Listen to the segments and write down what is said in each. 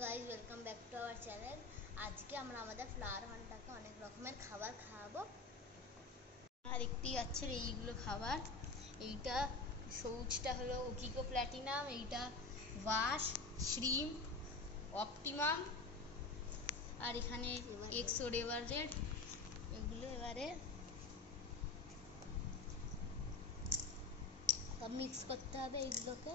Guys, welcome back to our channel. আজকে আমরা আমাদের ফ্লাওয়ার হান্টটাকে অনেক রকমের খাবার খাওয়াবো। আর দেখতেই পাচ্ছেন এইগুলো খাবার। এইটা সবুজটা হলো ওকিকো প্ল্যাটিনাম, এইটা ওয়াশ, শ্রিম, অপটিমাম, আর এখানে এক্সো রেভার রেড। এগুলো এবারে সব মিক্স করতে হবে এইগুলোকে।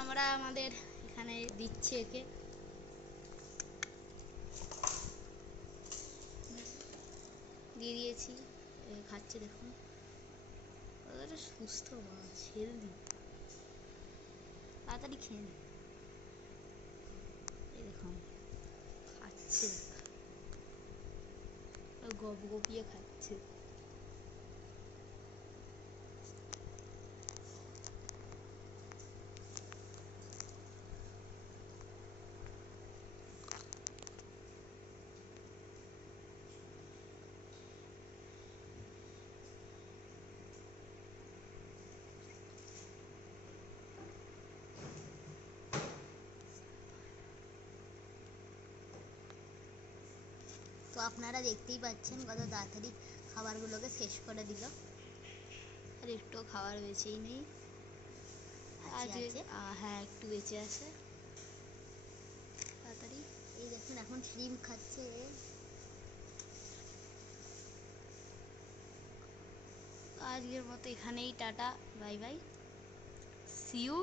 আমরা আমাদের এখানে দিচ্ছি, একে দিয়ে দিয়েছি। খাচ্ছে, দেখুন কতটা সুস্থ মাছ, হেলদি। তাড়াতাড়ি খেয়ে নি। এই দেখুন খাচ্ছে, গপ গপিয়ে খাচ্ছে। তো আপনারা দেখতেই পাচ্ছেন কত তাড়াতাড়ি খাবারগুলোকে শেষ করে দিল। আর একটু খাবার বেঁচেই নেই। হ্যাঁ, একটু বেঁচে আছে। তাড়াতাড়ি এই দেখুন এখন শ্রিম খাচ্ছে। আজকের মতো এখানেই tata, bye bye, see you.